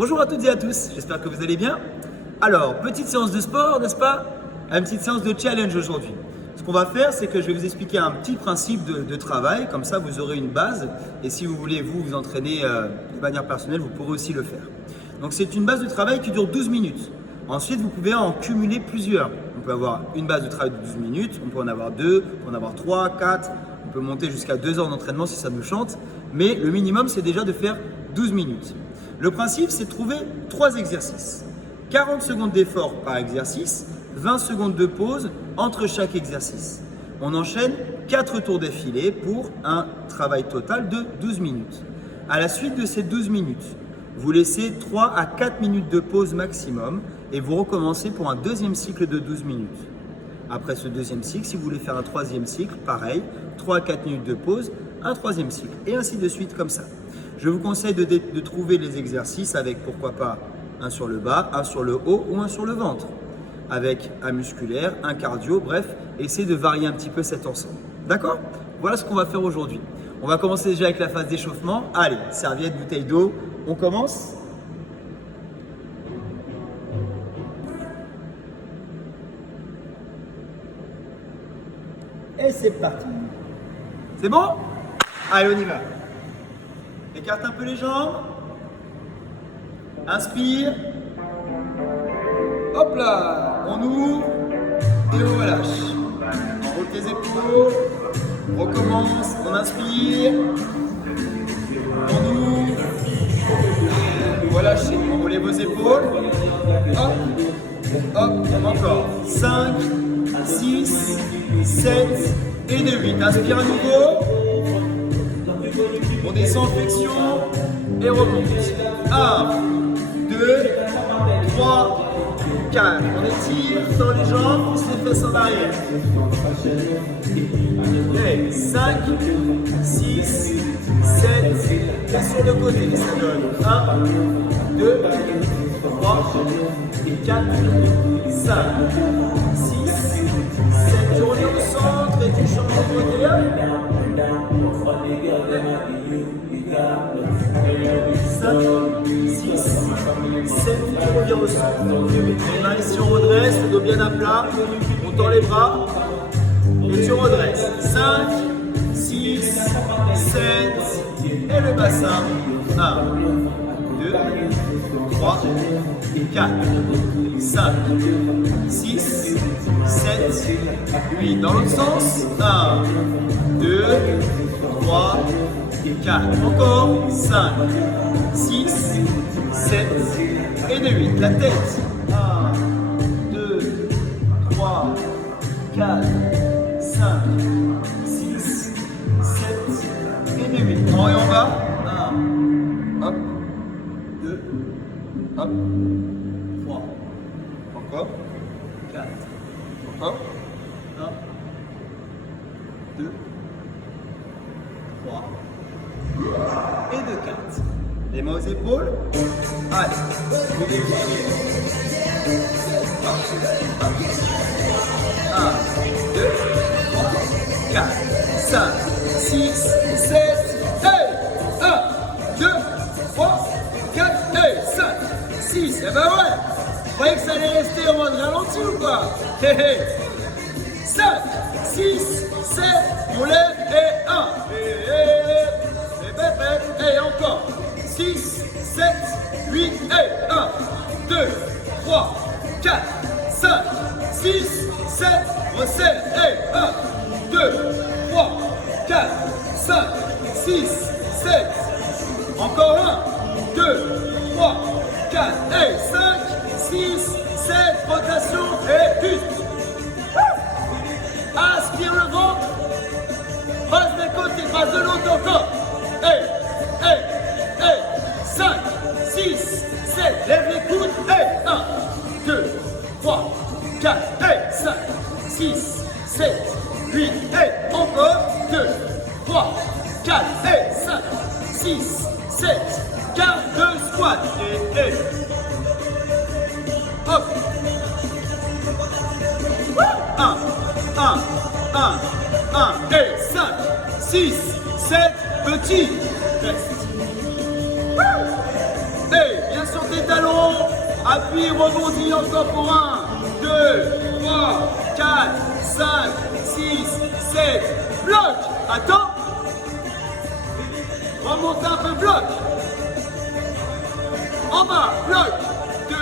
Bonjour à toutes et à tous, j'espère que vous allez bien. Alors, petite séance de sport, n'est-ce pas? Une petite séance de challenge aujourd'hui. Ce qu'on va faire, c'est que je vais vous expliquer un petit principe de travail, comme ça vous aurez une base. Et si vous voulez vous entraîner de manière personnelle, vous pourrez aussi le faire. Donc c'est une base de travail qui dure 12 minutes. Ensuite, vous pouvez en cumuler plusieurs. On peut avoir une base de travail de 12 minutes, on peut en avoir 2, on peut en avoir 3, 4, on peut monter jusqu'à 2 heures d'entraînement si ça nous chante. Mais le minimum, c'est déjà de faire 12 minutes. Le principe, c'est de trouver 3 exercices. 40 secondes d'effort par exercice, 20 secondes de pause entre chaque exercice. On enchaîne 4 tours d'affilée pour un travail total de 12 minutes. À la suite de ces 12 minutes, vous laissez 3 à 4 minutes de pause maximum et vous recommencez pour un deuxième cycle de 12 minutes. Après ce deuxième cycle, si vous voulez faire un troisième cycle, pareil, 3 à 4 minutes de pause, un troisième cycle et ainsi de suite comme ça. Je vous conseille de trouver les exercices avec pourquoi pas un sur le bas, un sur le haut ou un sur le ventre. Avec un musculaire, un cardio, bref, essayez de varier un petit peu cet ensemble. D'accord? Voilà ce qu'on va faire aujourd'hui. On va commencer déjà avec la phase d'échauffement. Allez, serviette, bouteille d'eau, on commence. Et c'est parti. C'est bon? Allez, on y va. Écarte un peu les jambes. Inspire. Hop là, on ouvre et on relâche. On roule tes épaules. On recommence, on inspire. On ouvre. On relâche, on relève vos épaules. Hop, hop, encore. 5, 6, 7 et de 8. Inspire à nouveau. On descend en flexion et remonte. 1, 2, 3, 4. On étire dans les jambes, on se fesses en arrière. Et 5, 6, 7, et sur le côté, ça donne 1, 2, 3, 4, 5, 6, 7. Tu reviens au centre et tu changes de côté. 5, 6, 7, tu reviens au centre. Les mains ici, on redresse, le dos bien à plat. On tend les bras et tu redresses. 5, 6, 7 et le bassin. 1, 2, 3, 4, 5, 6, 7, 8. Dans l'autre sens. 1, 2, 3, 4. Encore. 5, 6, 7 et de 8. La tête. 1, 2, 3, 4, 5, 6, 7 et de 8. En haut et en bas. 1, hop, 2, hop, 3. Encore. 4. Encore. 1, 2, 3 et de 4. Les mains aux épaules. Allez, vous dépliez. 1, 2, 3, 4, 5, 6, 7, et 1, 2, 3, 4, et 5, 6. Et ben ouais, vous croyez que ça allait rester en mode ralenti ou quoi? 5, 6, 7, on lève et 1. Et encore. 6, 7, 8 et 1, 2, 3, 4, 5, 6, 7, resserre et 1, 2, 3, 4, 5, 6, 7. Encore 1, 2, 3, 4 et 5, 6, 7. Rotation et juste. Aspire le ventre. Passe des côtés, passe de l'autre encore. 5, 6, 7, lève les coudes, 1, 2, 3, 4, 5, 6, 7, 8, et encore, 2, 3, 4, 5, 6, 7, garde de squat, et hop, 1, et 5, 6, 7, petit, reste. Et bien sûr tes Appuie, rebondis encore pour 1, 2, 3, 4, 5, 6, 7. Bloc. Attends. Remonte un peu, bloc. En bas, bloc. 2,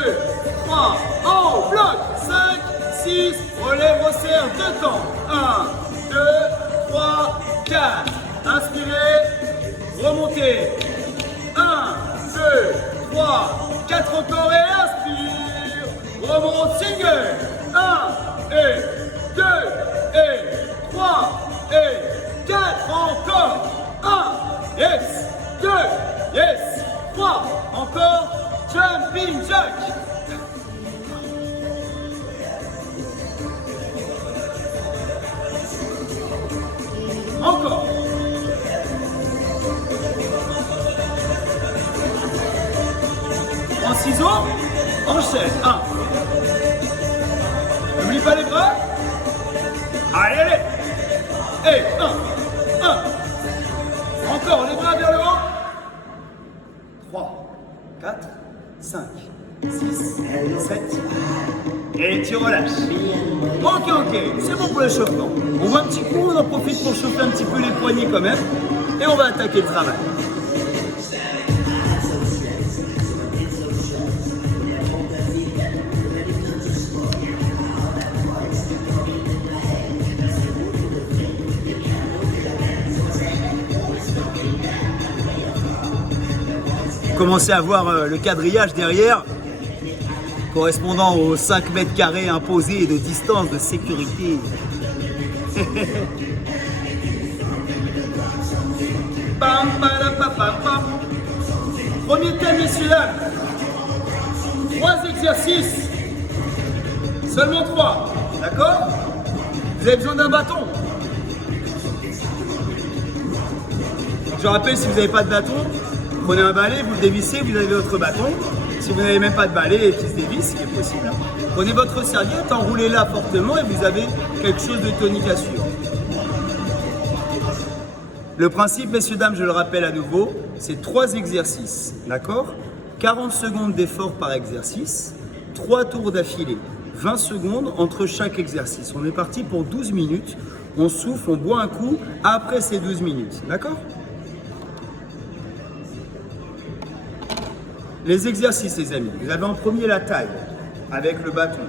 3, en haut, bloc. 5, 6, relève, resserre, 2 temps. 1, 2, 3, 4. Inspirez, remontez. 1, 2, 3, 4 encore et inspire. Remonte, single. 1 et 2 et 3 et 4. Encore. 1, yes. 2, yes. 3, encore. Jumping jack. Encore. En ciseaux, enchaîne. 1. N'oublie pas les bras. Allez, allez. Et 1. Encore les bras vers le haut. 3, 4, 5, 6, 7. Et tu relâches. Ok, c'est bon pour l'échauffement. On voit un petit coup, on en profite pour chauffer un petit peu les poignets quand même. Et on va attaquer le travail. Vous commencez à voir le quadrillage derrière, correspondant aux 5 mètres carrés imposés de distance de sécurité. Pam, pam, pam, pam, pam. Premier thème, messieurs, dames. 3 exercices. Seulement 3. D'accord? Vous avez besoin d'un bâton. Je rappelle, si vous n'avez pas de bâton, prenez un balai, vous le dévissez, vous avez votre bâton. Si vous n'avez même pas de balai et qui se dévisse, il est possible. Prenez votre serviette, enroulez-la fortement et vous avez quelque chose de tonique à suivre. Le principe, messieurs, dames, je le rappelle à nouveau, c'est 3 exercices, d'accord? 40 secondes d'effort par exercice, 3 tours d'affilée, 20 secondes entre chaque exercice. On est parti pour 12 minutes, on souffle, on boit un coup après ces 12 minutes, d'accord? Les exercices, les amis, vous avez en premier la taille avec le bâton.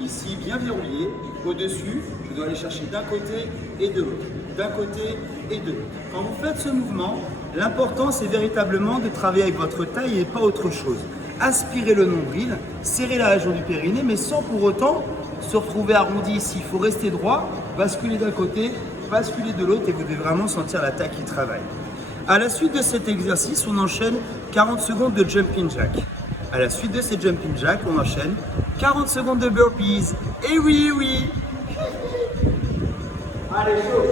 Ici, bien verrouillé, au-dessus, je dois aller chercher d'un côté et de l'autre, d'un côté et de l'autre. Quand vous faites ce mouvement, l'important c'est véritablement de travailler avec votre taille et pas autre chose. Aspirez le nombril, serrez la région du périnée, mais sans pour autant se retrouver arrondi ici. Il faut rester droit, basculer d'un côté, basculer de l'autre et vous devez vraiment sentir la taille qui travaille. À la suite de cet exercice, on enchaîne 40 secondes de jumping jack. À la suite de ces jumping jack, on enchaîne 40 secondes de burpees. Et oui, oui. Allez, chaud.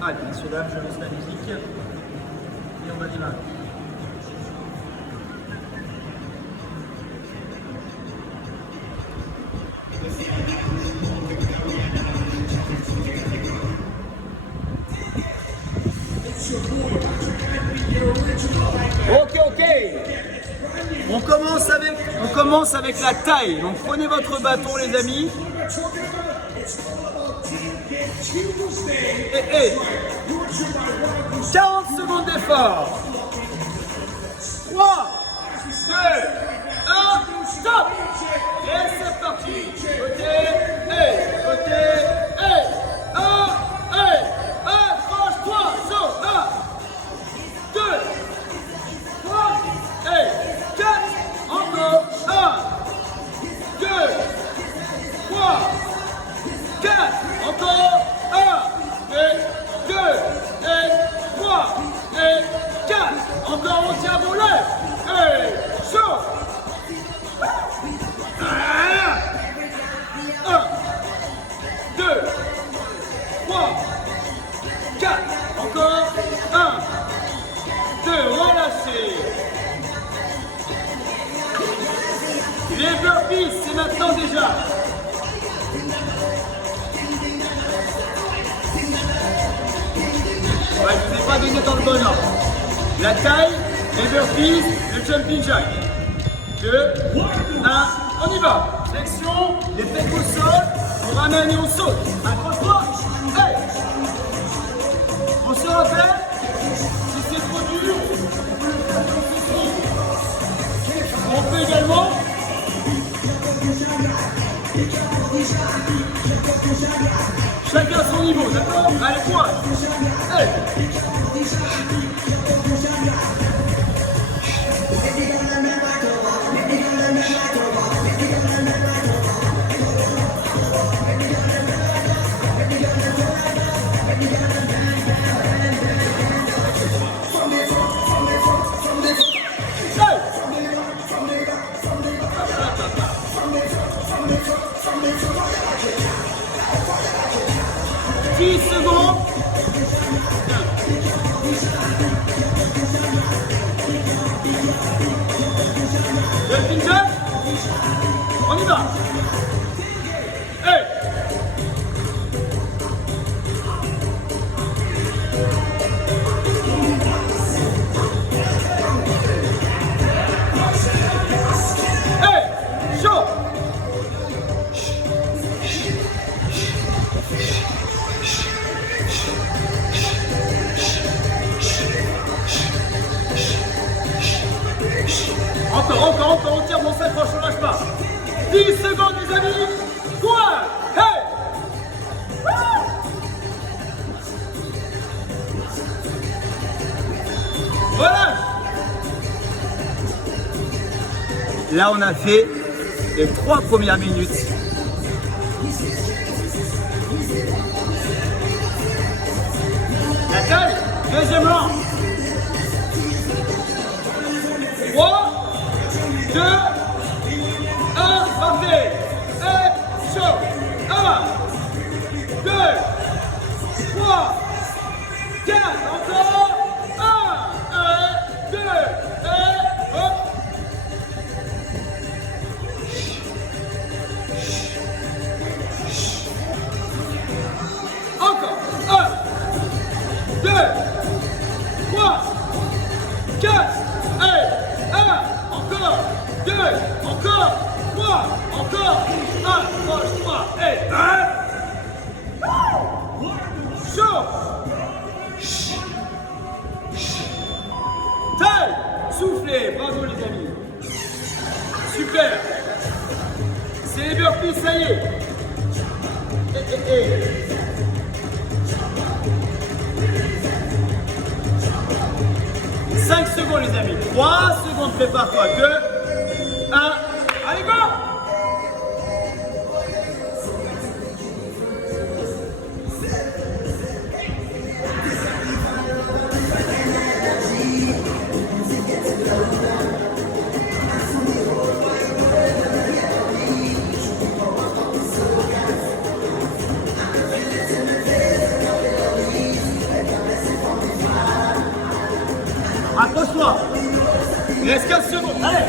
Allez, messieurs, dames, je lance la musique. Et on va démarrer. Ok. On commence avec la taille. Donc prenez votre bâton, les amis. Et 40 secondes d'effort. 3, 2, 1, stop. Et c'est parti. Côté, accroche-toi, saut, 1, 2, 3, 4, encore, 1, 2, 3, 4, encore, 1, et 2, et 3, et 4, encore, on tient, on lève, et chaud. 1, 2, 3, 4, encore, 1, 2, relâchez. Les burpees, c'est maintenant déjà. organiser dans le bon ordre. La taille, les burpees, le jumping jack. 2, 1, on y va. Flexion, les pecs au sol, on ramène et on saute. Accroche-toi. Hey. On se rappelle, si c'est trop dur, on peut également. Chacun à son niveau, d'accord? Allez, point. Hey. On y va. Hey. Hey, chaud. Encore, on tire, on s'accroche, on lâche pas. 10 secondes, les amis. Quoi? Hey! Voilà. Là, on a fait les 3 premières minutes. La taille, deuxième rang. 3, 2, 1, parfait. Et chaud. 1, 2, 3, 4, encore. 1, 2, et hop. Encore. 1, 2, 3, 4, et 1, encore. 2, encore, 3, encore, 1, 2, 3, et 1. Chaud. Taille. Soufflez, bravo les amis. Super. C'est les burpees, ça y est. 5 secondes les amis. 3 secondes, prépare-toi. 2, 1, allez go! Accroche-toi. Il reste 15 secondes. Allez!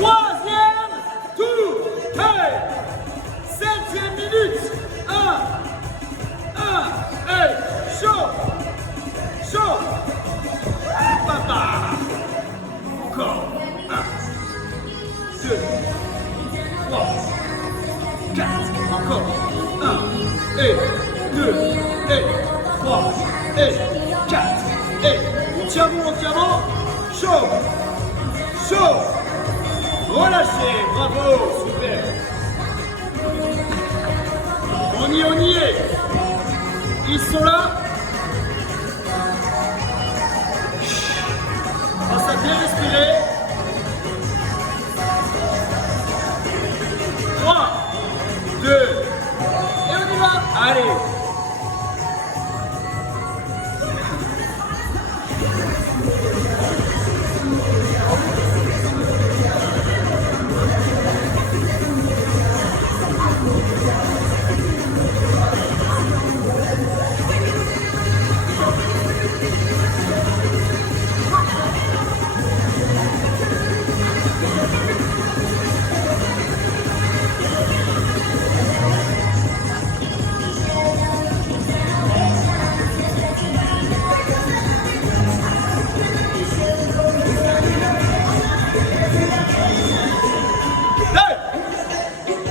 Troisième tour. Hey. Septième minute. Hey. Chaud. Papa. Encore. 1, 2, 3, 4. Encore. 1, et 2, et 3, et 4. Et on tient bon. Chaud. Relâchez, bravo, super. On y est. Ils sont là. Pense à bien respirer. 3, 2, et on y va. Allez.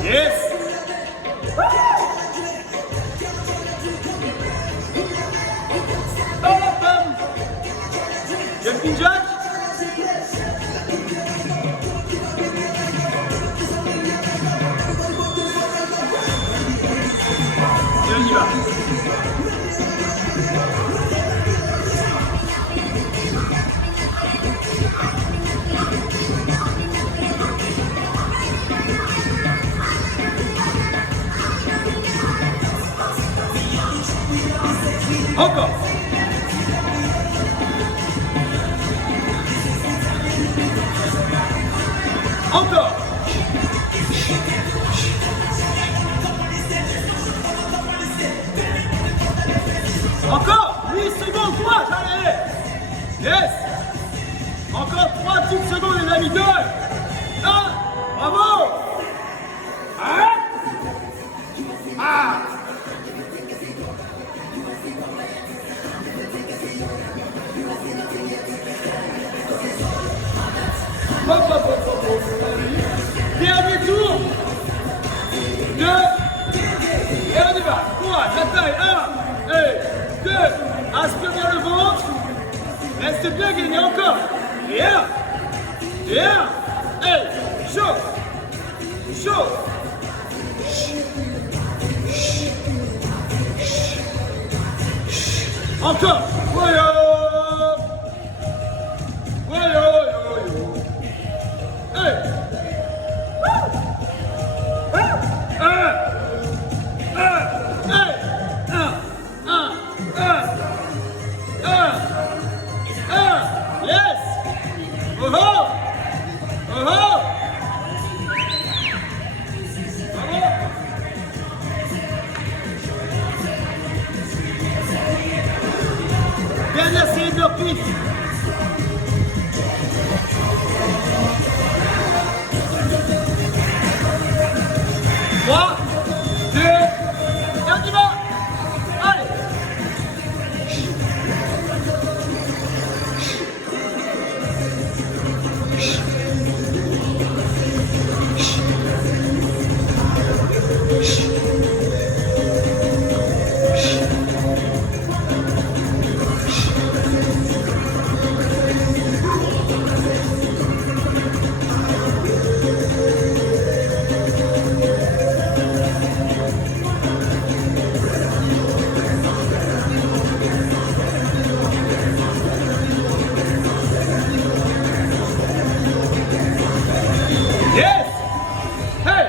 Yes! Jumping jack? Et on y va. Encore. Encore. Encore. 8 secondes, courage, allez. Yes. Encore 3 petites secondes, les amis. 2, 1. Bravo. Arrête. Dernier tour. 2. Et on y va. 3, la taille. 1, et 2. Aspire bien le ventre. Reste bien gainé encore. Et 1. Et 1. Et chaud. Encore. Voyons. Dernière série de burpees. 3, 2, et on y va. Allez. Yes! Hey!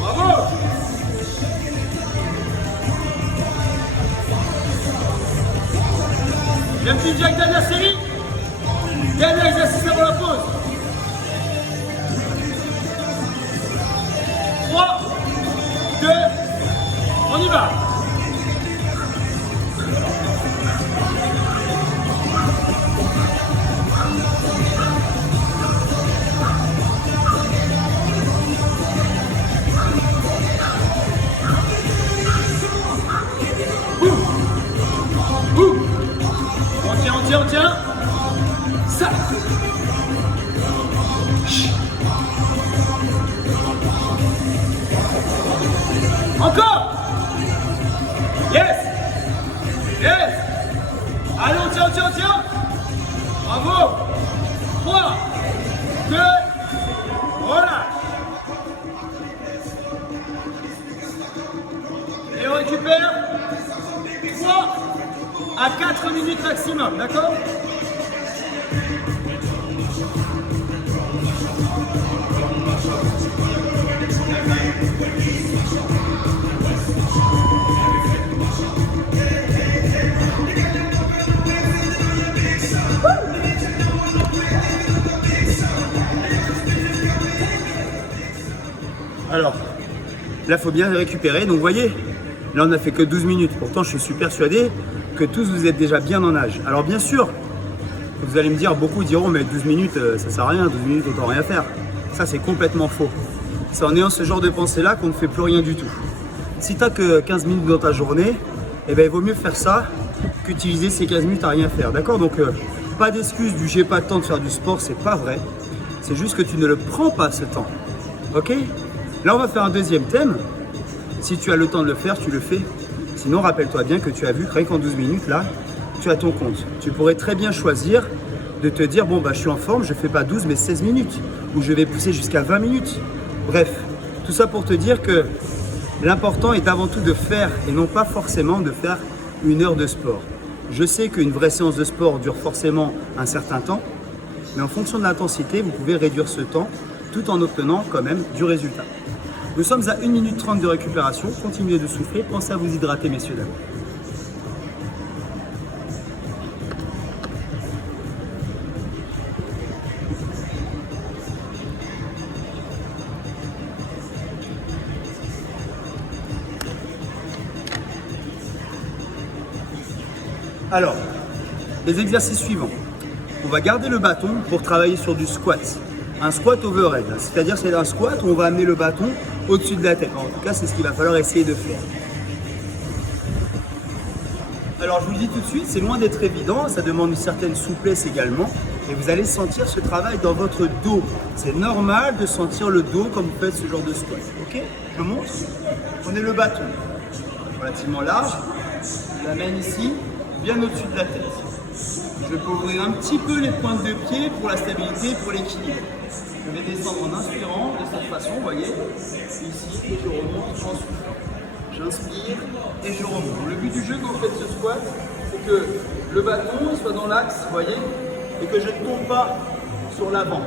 Bravo! J'ai un petit jack, dernière série. Dernier exercice avant la pause. 3, 2, on y va. on tient. Ça. Encore. Yes. Yes. Allez, on tient. Bravo. 3, 2, voilà. Et on récupère 3 à 4 minutes maximum, d'accord? Alors, là, il faut bien récupérer. Donc, vous voyez, là, on n'a fait que 12 minutes. Pourtant, je suis persuadé que tous vous êtes déjà bien en âge. Alors, bien sûr, vous allez me dire, beaucoup diront, mais 12 minutes, ça sert à rien. 12 minutes, autant rien faire. Ça, c'est complètement faux. C'est en ayant ce genre de pensée-là qu'on ne fait plus rien du tout. Si tu n'as que 15 minutes dans ta journée, eh ben, il vaut mieux faire ça qu'utiliser ces 15 minutes à rien faire. D'accord? Donc, pas d'excuse du j'ai pas le temps de faire du sport, c'est pas vrai. C'est juste que tu ne le prends pas ce temps. Ok? Là, on va faire un deuxième thème. Si tu as le temps de le faire, tu le fais. Sinon, rappelle-toi bien que tu as vu que rien qu'en 12 minutes, là, tu as ton compte. Tu pourrais très bien choisir de te dire, bon, bah, je suis en forme, je ne fais pas 12, mais 16 minutes. Ou je vais pousser jusqu'à 20 minutes. Bref, tout ça pour te dire que l'important est avant tout de faire et non pas forcément de faire 1 heure de sport. Je sais qu'une vraie séance de sport dure forcément un certain temps, mais en fonction de l'intensité, vous pouvez réduire ce temps tout en obtenant quand même du résultat. Nous sommes à 1 minute 30 de récupération. Continuez de souffler. Pensez à vous hydrater, messieurs, dames. Alors, les exercices suivants. On va garder le bâton pour travailler sur du squat. Un squat overhead, c'est-à-dire c'est un squat où on va amener le bâton au-dessus de la tête. En tout cas, c'est ce qu'il va falloir essayer de faire. Alors, je vous le dis tout de suite, c'est loin d'être évident, ça demande une certaine souplesse également. Et vous allez sentir ce travail dans votre dos. C'est normal de sentir le dos quand vous faites ce genre de squat. Ok? Je montre. Prenez le bâton, relativement large. Je l'amène ici, bien au-dessus de la tête. Je peux ouvrir un petit peu les pointes de pied pour la stabilité, pour l'équilibre. Je vais descendre en inspirant de cette façon, vous voyez, ici, et je remonte en soufflant. J'inspire et je remonte. Le but du jeu quand vous faites ce squat, c'est que le bâton soit dans l'axe, vous voyez, et que je ne tombe pas sur l'avant.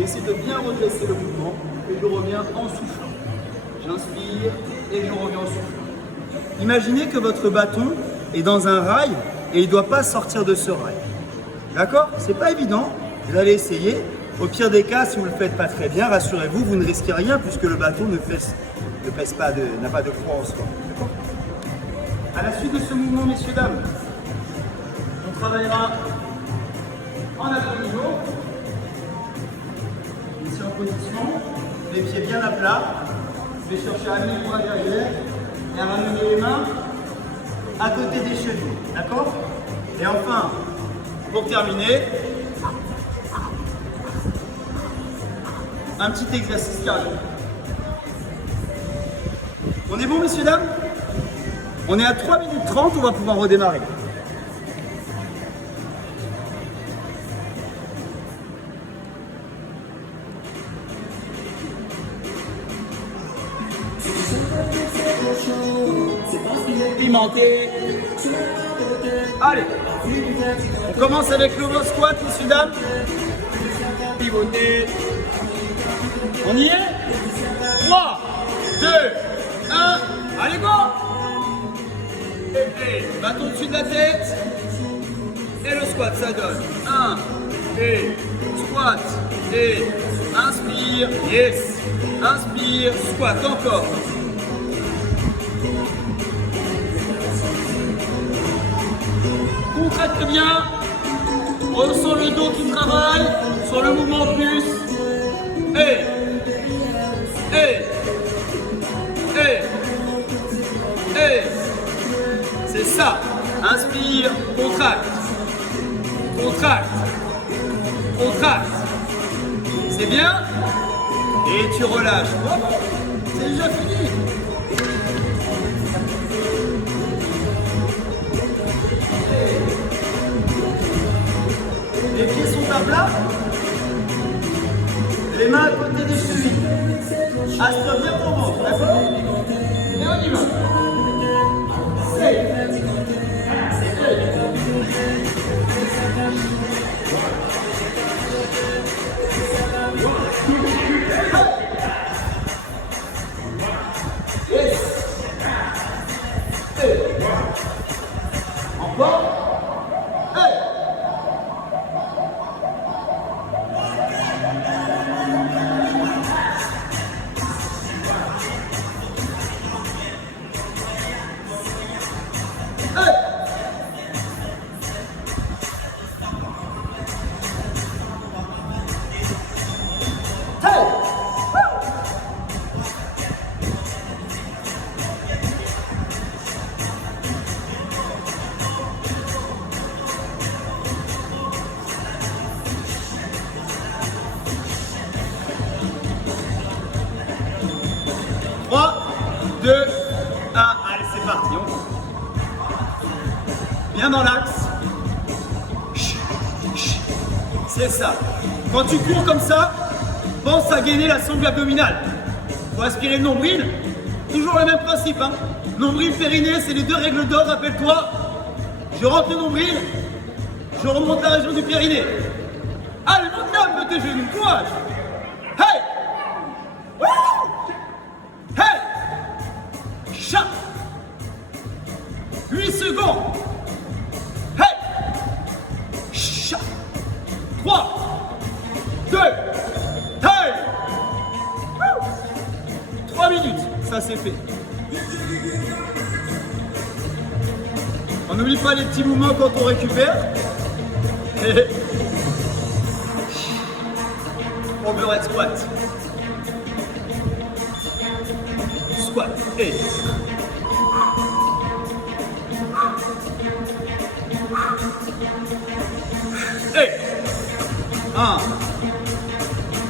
Essayez de bien redresser le mouvement et je reviens en soufflant. J'inspire et je reviens en soufflant. Imaginez que votre bâton est dans un rail et il ne doit pas sortir de ce rail. D'accord? C'est pas évident, vous allez essayer. Au pire des cas, si vous ne le faites pas très bien, rassurez-vous, vous ne risquez rien puisque le bâton n'a pas de poids en soi. D'accord? À la suite de ce mouvement, messieurs, dames, on travaillera en abdominaux, ici en position, les pieds bien à plat. Je vais chercher à amener le bras derrière et à ramener les mains à côté des chevilles. D'accord? Et enfin, pour terminer, un petit exercice cardio. On est bon, messieurs, dames? On est à 3 minutes 30, on va pouvoir redémarrer. Pimenté. Allez, on commence avec le low squat, messieurs, dames. Pivoter. On y est? 3, 2, 1, allez, go! Et bâton au-dessus de la tête. Et le squat, ça donne 1, et squat, et inspire, yes. Inspire, squat, encore. Contracte bien, ressens le dos qui travaille sur le mouvement plus. Et c'est ça. Inspire, contracte. contracte. Contracte. C'est bien. Et tu relâches. Bravo. C'est déjà fini. Les pieds sont à plat. Les mains à côté des chevilles. Aspire bien ton ventre, d'accord? Et on y va. C'est. Encore. Bien dans l'axe. C'est ça. Quand tu cours comme ça, pense à gainer la sangle abdominale. Faut aspirer le nombril. Toujours le même principe. Hein. Nombril, périnée, c'est les deux règles d'or, rappelle-toi. Je rentre le nombril, je remonte la région du périnée. Allez, monte là un peu tes genoux, courage. Hey! Wouh! Hey! Chat! 8 secondes. 3, 2, 3 minutes, ça c'est fait. On n'oublie pas les petits mouvements quand on récupère. Overhead squat. Squat. Et. Et.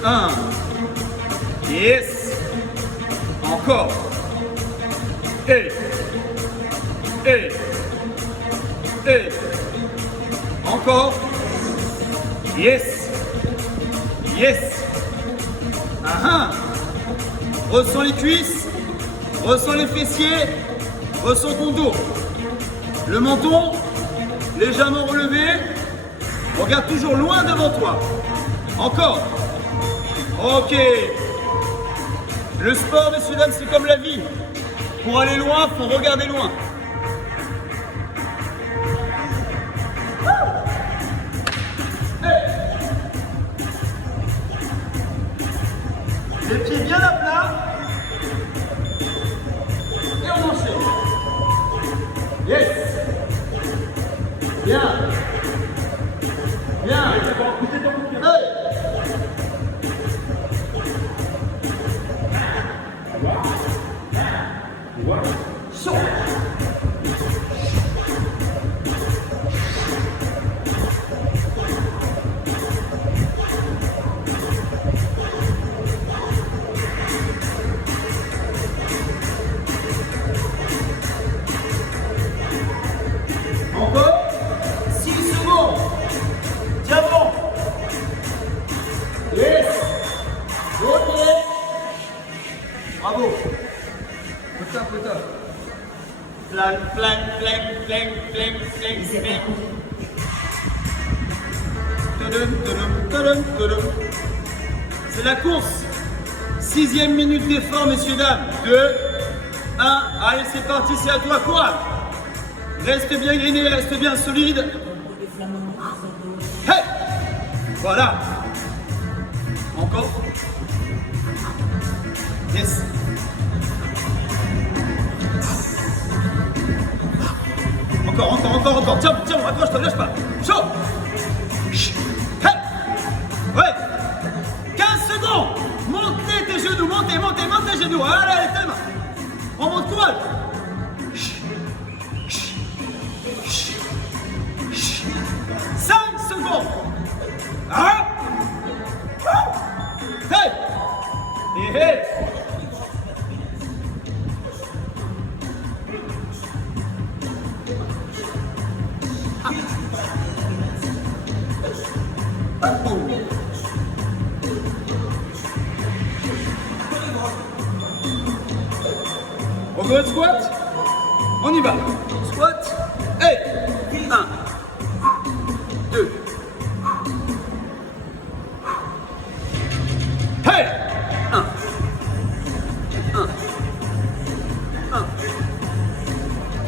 1. Yes. Encore. Et. Encore. Yes. Ressens les cuisses. Ressens les fessiers. Ressens ton dos. Le menton. Légèrement relevé. Regarde toujours loin devant toi. Encore. Ok. Le sport, messieurs, dames, c'est comme la vie. Pour aller loin, il faut regarder loin. Les pieds bien à plat. Et on enchaîne. Yes. Bien. Bien. Encore 6 secondes. Tiens bon. Yes. Ok. Bravo. Peu top. Plank. C'est la course. 6e minute d'effort, messieurs, dames. 2, 1. Allez, c'est parti, c'est à toi, courage. Reste bien grainé, reste bien solide. Hey! Voilà. Encore. Yes. Encore. Tiens, rapproche-toi, lâche pas. Chaud. Hey! Ouais. 15 secondes. Montez tes genoux, montez tes genoux. Allez, tes mains. On monte courage. 5 secondes. bon. Ah. Hey. Hey, hey. On veut le squat? On y va. Squat. Hey. 1, 2. Hey. 1. 1. 1.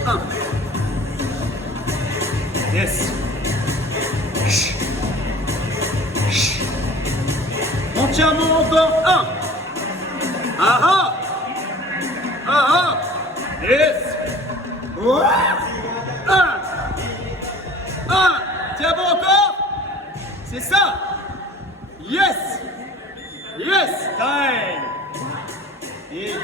1. Yes. Entièrement encore. 1. Ah ah. Ah ah. Yes. 1. 1. Tiens bon encore. C'est ça. Yes. Yes. Time. Et...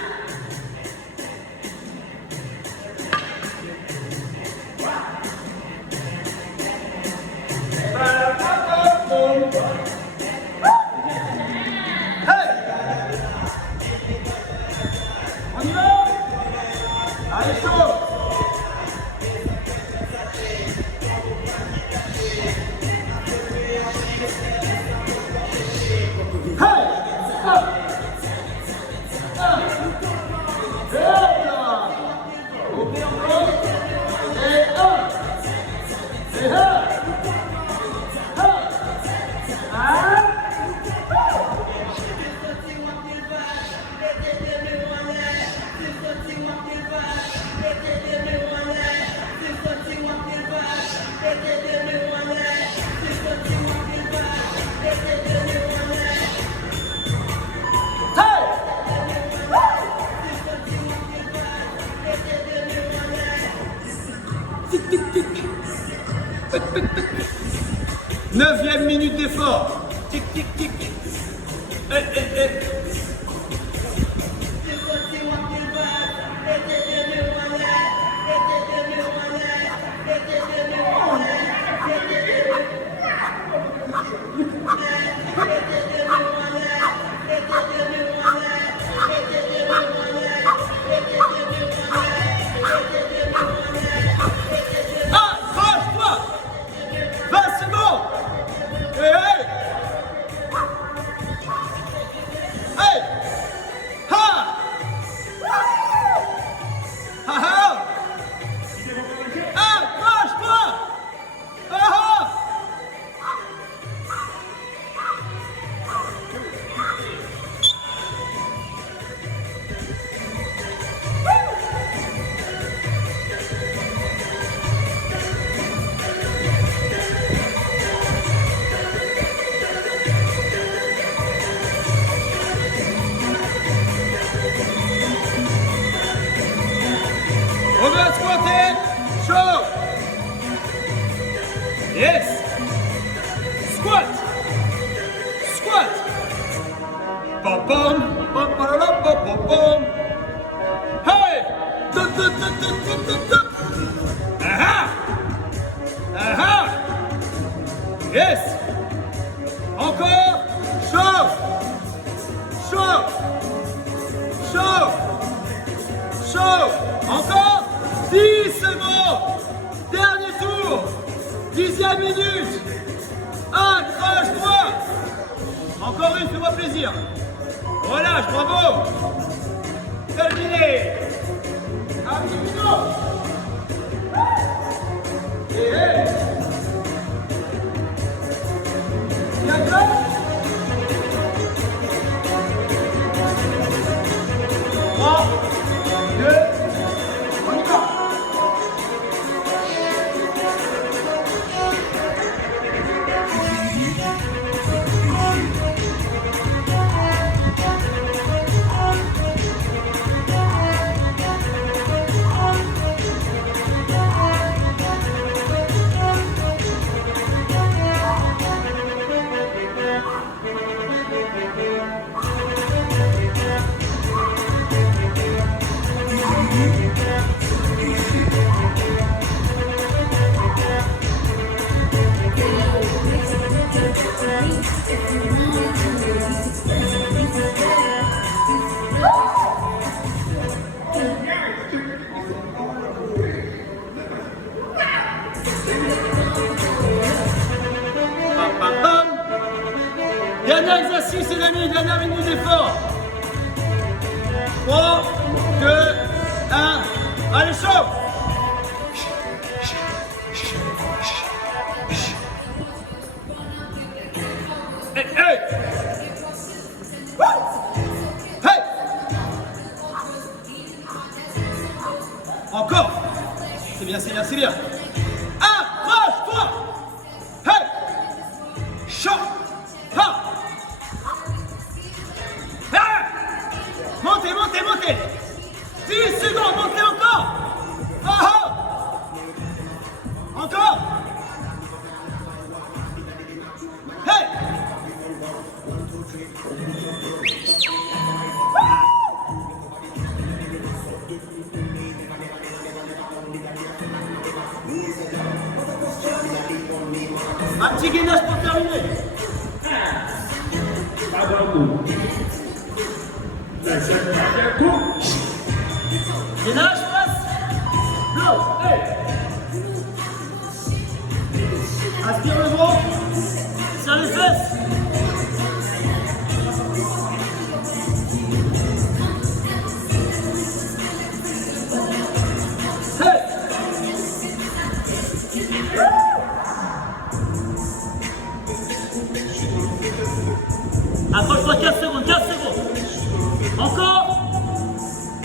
On y va. Allez, chaud. Tic, tic, tic. 9e minute d'effort. Tic, tic, tic. Eh, eh, eh. On va squatter. Chaud. Yes. Squat. Squat. Pom pom. Pom pom pom pom pom. Hey. Tup tup tup tup tup tup tup. Aha. Aha. Yes. Encore. Chaud. Chaud. Chaud. Chaud. Encore. 10 secondes. Dernier tour. 10e minute. Accroche-toi. Encore une, fais-moi plaisir. Relâche, bravo. Terminé. Un petit minute. Et hey. Bien joué. 3, 2, on y va. Dernier exercice, les amis, dernière minute d'effort. 3, 2, 1, allez, chauffe. Hey, hey. Hey. Encore. C'est bien, c'est bien, c'est bien. Approche-toi. Hey. Chauffe. Ha. Montez, montez, montez. 10 secondes, montez encore. Oh, oh. Encore. Hey. Un petit gainage pour terminer. Gainage, passe. Blow, hey. Aspire le gros. Serre les fesses. Hey. Approche-toi 15 secondes, 15 secondes. Encore.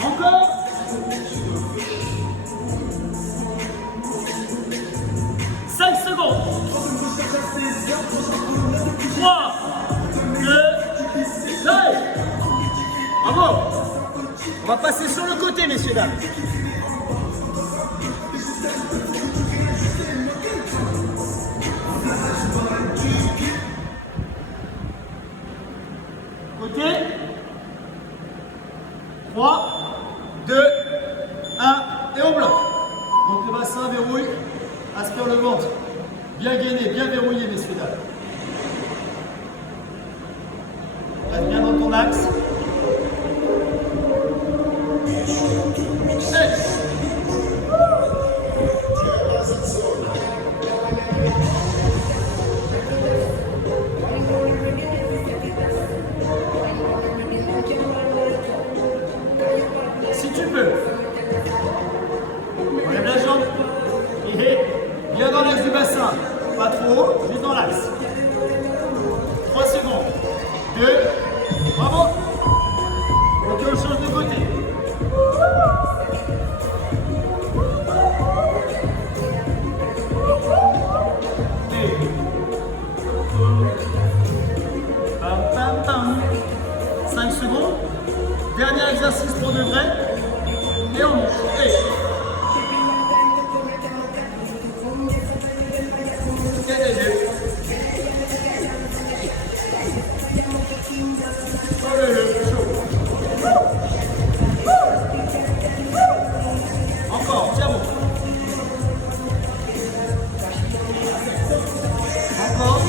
Encore. 5 secondes. 3, 2, 1. Bravo. On va passer sur le côté, messieurs, dames. Côté. 3, 2, 1, et on bloque. Donc le bassin verrouille, aspire le ventre. Bien gainé, bien verrouillé, messieurs, dames. Reste bien dans ton axe. Hey. Si tu peux, enlève la jambe et bien dans l'axe du bassin, pas trop haut, juste dans l'axe. 3 secondes, 2, bravo. Ok, on change de côté. Pam, pam, pam. 5 secondes. Dernier exercice pour de vrai. Et on monte. Et. Encore, tiens bon. Encore.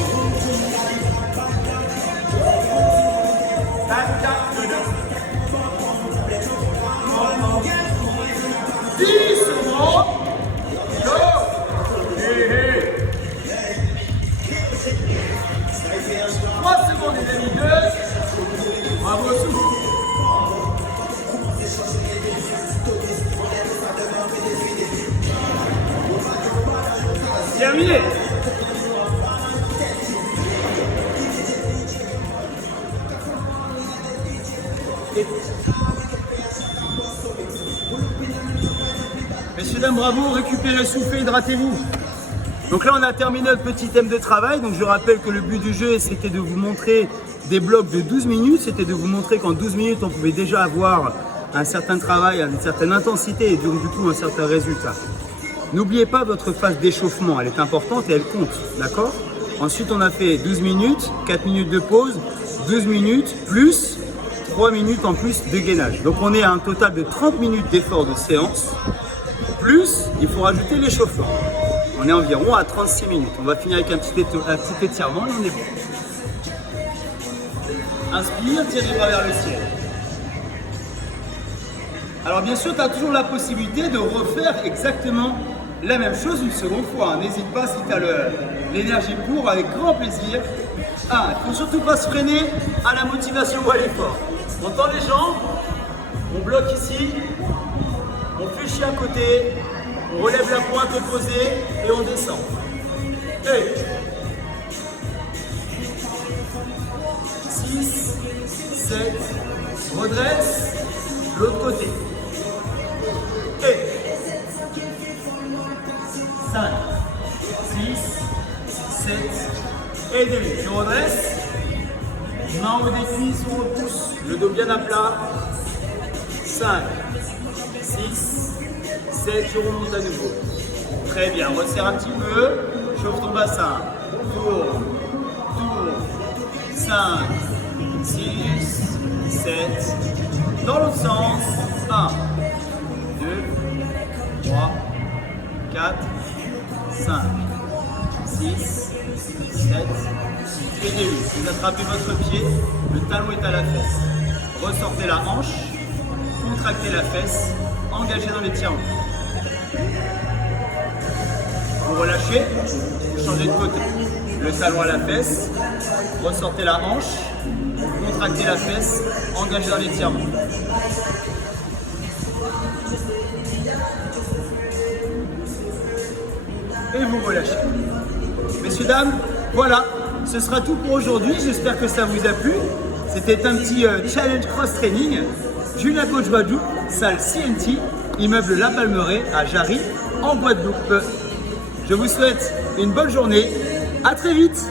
10 secondes. Go. Hey, hey. 3 secondes, les amis. 2. Bravo, souffle. Terminé. Messieurs, dames, bravo, récupérez, soufflez, hydratez-vous. Donc là, on a terminé notre petit thème de travail. Donc je rappelle que le but du jeu, c'était de vous montrer des blocs de 12 minutes. C'était de vous montrer qu'en 12 minutes, on pouvait déjà avoir un certain travail, une certaine intensité et donc du coup un certain résultat. N'oubliez pas votre phase d'échauffement, elle est importante et elle compte, d'accord? Ensuite, on a fait 12 minutes, 4 minutes de pause, 12 minutes plus 3 minutes en plus de gainage. Donc on est à un total de 30 minutes d'effort de séance, plus il faut rajouter l'échauffement. On est environ à 36 minutes. On va finir avec un petit étirement et on est bon. Inspire, tire les bras vers le ciel. Alors bien sûr, tu as toujours la possibilité de refaire exactement la même chose une seconde fois. N'hésite pas si tu as l'énergie pour, avec grand plaisir. Il ne faut surtout pas se freiner à la motivation ou à l'effort. On tend les jambes, on bloque ici, on fléchit à côté, on relève la pointe opposée et on descend. Et 6, 7, redresse, l'autre côté. Et 5, 6, 7, et demi. Je redresse. Main au des cuisses, on repousse. Le dos bien à plat. 5, 6, 7, je remonte à nouveau. Très bien, resserre un petit peu. Chauffe ton bassin. Tourne, tourne. 5, 6, 7. Dans l'autre sens. 1, 2, 3, 4, 5, 6, 7 et 8. Vous attrapez votre pied, le talon est à la fesse. Ressortez la hanche, contractez la fesse, engagez dans l'étirement. Vous relâchez, vous changez de côté. Le talon à la fesse, ressortez la hanche, contractez la fesse, engagez dans l'étirement. Et vous relâchez. Messieurs, dames, voilà, ce sera tout pour aujourd'hui. J'espère que ça vous a plu. C'était un petit challenge cross-training. Julien Coach Badou, salle CNT, immeuble La Palmeraie à Jarry, en Guadeloupe. Je vous souhaite une bonne journée. À très vite.